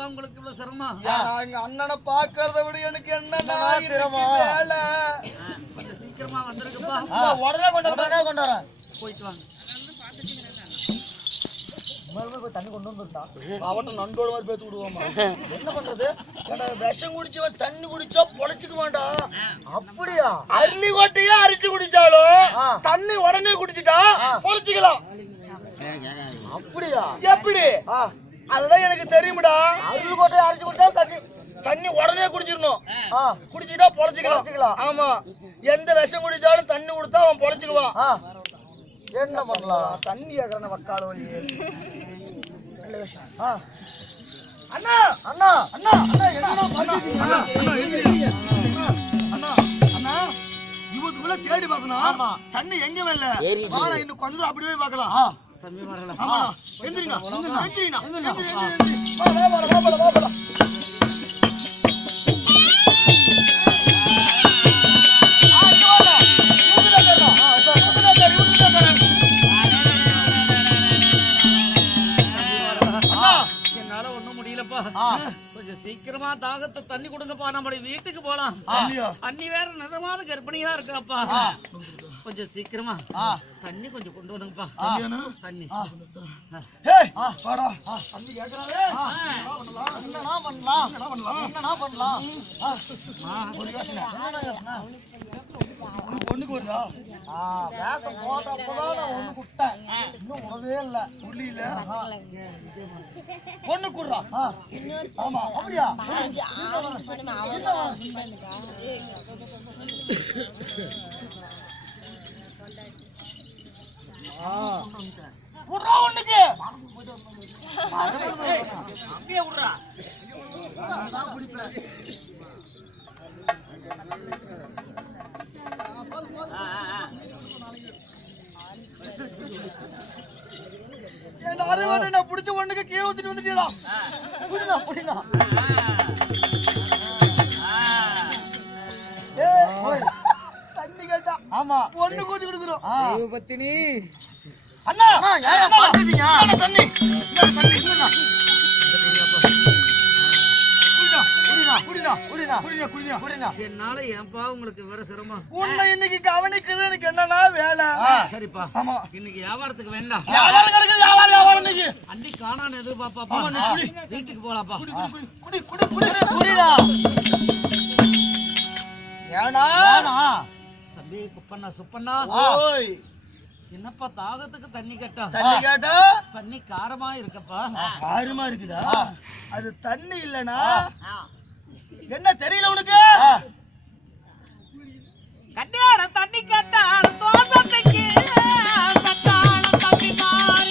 ஏன்பா உங்களுக்கு இவ்வளவு சிரமம்? எங்க அண்ணனை பாக்குறத விட எனக்கு என்ன சிரமம் வேலை. கொஞ்சம் சீக்கிரமா வந்துருக்குப்பா. உடனே கொண்டு வரேன். போயிட்டு வாங்க. தண்ணி கொண்டு வந்துட்டா அவட்ட நண்டோட மாதிரி பேத்து விடுவோமா? என்ன பண்றது? விஷம் குடிச்சவன் தண்ணி குடிச்சா பொழைச்சுக்க மாட்டான். அப்படியா? அருளி கொட்டையே அரிச்சு குடிச்சாலும் தண்ணி உடனே குடிச்சுட்டா பொழைச்சுக்கலாம். அப்படியா? எப்படி? அதுதான் எனக்கு தெரியும்டா. அருளி கொட்டையை அரிச்சு குடிச்சா தண்ணி உடனே குடிச்சிடணும். குடிச்சுட்டா பொழைச்சுக்கலாம். ஆமா, எந்த விஷம் குடிச்சாலும் தண்ணி கொடுத்தா அவன் பொழைச்சுக்குவான். என்ன பண்ணலாம்? தண்ணி ஆகிற வக்கால வழி. அண்ணா அண்ணா அண்ணா அண்ணா இவத்துக்குள்ள தேடி பார்க்கணும். தண்ணி எங்க வரல. ஆனா இன்னும் கொஞ்சம் அப்படியே பார்க்கலாம். தம்பி வரல. கொஞ்சம் சீக்கிரமா தாகத்தை தண்ணி கொடுங்கப்பா. நம்ம வீட்டுக்கு போலாம். அண்ணி வேற நிறமாத கர்ப்பிணியா இருக்காப்பா. கொஞ்சம் சீக்கிரமா தண்ணி கொஞ்சம் கொண்டு வந்துங்கப்பா. தண்ணி பொண்ணுக்கு வருதா? ஒண்ணு குட்டேன் இன்னும் உடவே இல்ல. உள்ளில பொண்ணு குடுறா. ஆமா, அப்படியா? குடுறா ஒண்ணுக்கு. அப்படியே குடுறா. நான் புடிச்ச ஒண்ணுக்கு கீழே ஊத்திட்டு வந்துட்டீங்களா? தண்ணி கேட்டா ஆமா பொண்ணு கூத்தி கொடுக்குறோம். பத்தினி அண்ணா தண்ணி என்னால ஏன்பா உங்களுக்கு வேற சிரமம்? உன்னை இன்னைக்கு கவனிக்கிறது எனக்கு என்னன்னா வேலை. சரிப்பா. ஆமா, இன்னைக்கு வியாபாரத்துக்கு வேண்டாம். வியாபாரம் கிடைக்குது. வியாபாரம் இன்னைக்கு அண்டி காணான்னு எதிர்பார்ப்பாப்பா. வீட்டுக்கு போலாப்பா. ஏனா தம்பி குப்பண்ணா சுப்பண்ணா, என்னப்பா தாகத்துக்கு தண்ணி கேட்டா? தண்ணி காரமா இருக்கப்பா. காரமா இருக்குதா? அது தண்ணி இல்லனா என்ன தெரியல உனக்கு? கண்ணியாட தண்ணி கேட்டா தோசத்துக்கு தட்டான தம்பி மாறி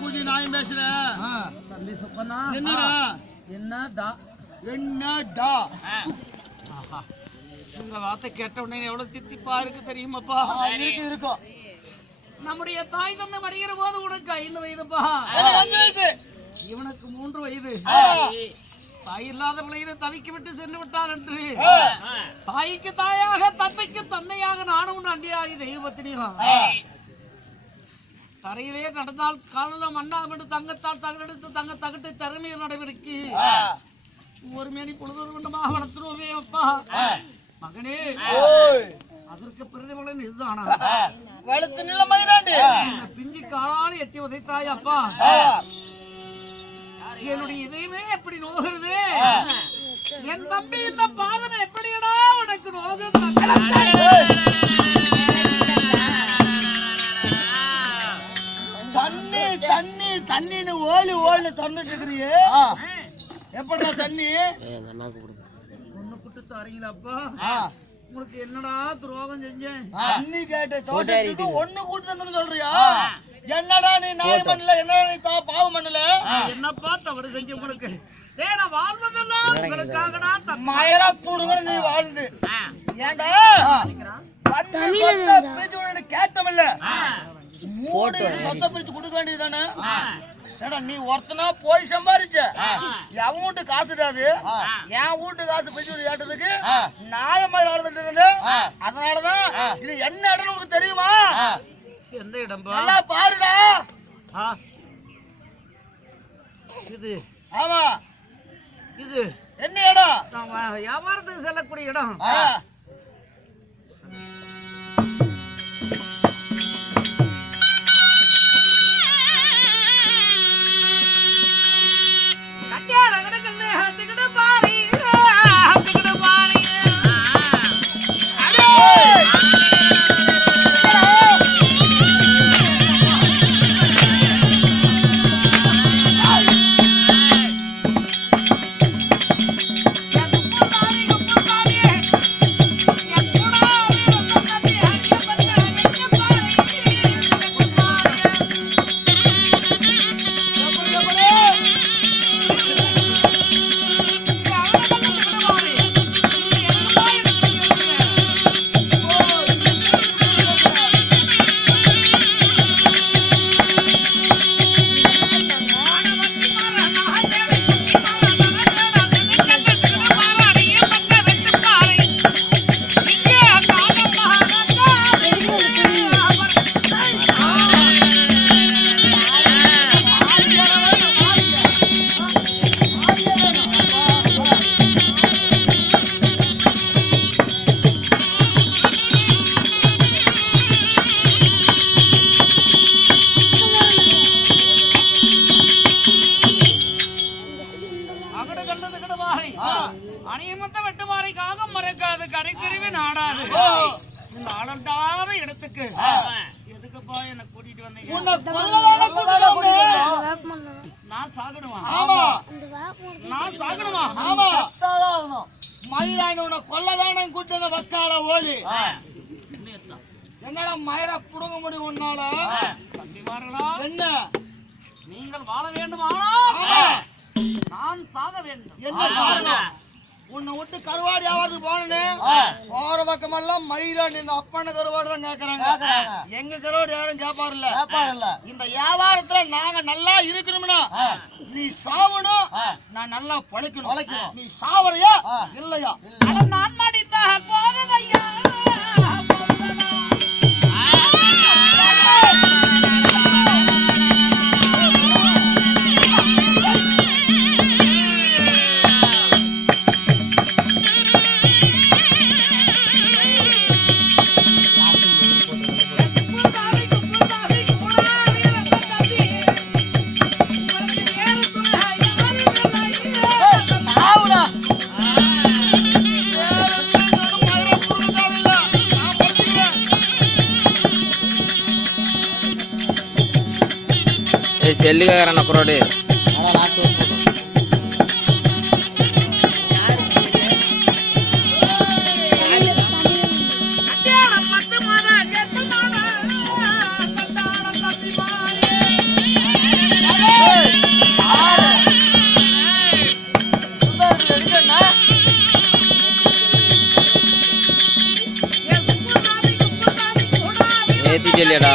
பூஜை நாயம் பேசுற தம்பி சுப்பனா என்னடா என்னடா என்னடா இந்த வார்த்தை கேட்ட உடனே எவ்வளவு தித்திப்பா இருக்கு தெரியுமாப்பா இருக்கும் நம்முடைய தாய் தந்தை மடிகிற போது உனக்கு 5 வயதுப்பா 5 வயசு இவனுக்கு 3 வயது தாய் இல்லாத பிள்ளைகளை தவிக்க விட்டு சென்று விட்டார் என்று தாய்க்கு தாயாக தந்தைக்கு தந்தையாக நானும் உன் அண்டியாகி தெய்வத்தினியும் தரையிலே நடந்தால் காலில் மண்ணாம் என்று தங்கத்தால் தகடெடுத்து தங்க தகட்டை திறமையில் நடைபெறுக்கு ஒரு மேனி பொழுது கொண்டமாக வளர்த்துருவோமே அப்பா மகனே அதற்கு பிரதிபலன் இதுதானா வளர்த்து நில மயிராண்டி பிஞ்சு காலால் எட்டி உதைத்தாய் அப்பா என்னுடைய இதயமே எப்படி நோகிறது என் தம்பி இந்த பாதனை எப்படியடா உனக்கு நோகுது தண்ணி தண்ணி தண்ணின்னு ஓலி ஓலி தந்துட்டு இருக்கிறியே எப்படா தண்ணி ஒண்ணு புட்டு தரீங்களாப்பா உங்களுக்கு என்னடா துரோகம் செஞ்சேன் தண்ணி கேட்ட தோசைக்கு ஒண்ணு கூட்டு தந்துன்னு சொல்றியா என்னடா நீ நாய் பண்ணல என்னடா நீ பாவம் பண்ணல என்னப்பா தவறு செஞ்சு உங்களுக்கு நான் வாழ்வதெல்லாம் உங்களுக்காகடா மயரா போடுங்க நீ வாழ்ந்து ஏண்டா கேட்டமில்ல மூணு சொந்த பிரிச்சு கொடுக்க வேண்டியதுதானே ஏடா நீ ஒருத்தனா போய் சம்பாரிச்ச என் வீட்டு காசுடாது என் வீட்டு காசு பிரிச்சு கேட்டதுக்கு நாய மாதிரி வாழ்ந்துட்டு இருந்து அதனாலதான் இது என்ன இடம்னு உனக்கு தெரியுமா எந்த இடம் நல்லா பாருடா இது ஆமா இது என்ன இடம் வியாபாரத்துக்கு செல்லக்கூடிய இடம் என்னடா மயிரா புடுங்க முடியும் உன்னால என்ன நீங்கள் வாழ வேண்டுமா நான் சாக வேண்டும் என்ன காரணம் உன்னை விட்டு கருவாடு யாவது போனே போற பக்கமெல்லாம் மயிலாண்டி இந்த அப்பன கருவாடு தான் கேக்குறாங்க எங்க கருவாடு யாரும் கேப்பாருல்ல இந்த வியாபாரத்துல நாங்க நல்லா இருக்கணும்னா நீ சாவணும் நான் நல்லா பழைக்கணும் நீ சாவறியா இல்லையா நான் மடித்த போகதையா செல்லுக்காரன் குரோடு நேத்தி ஜெல்லியாடா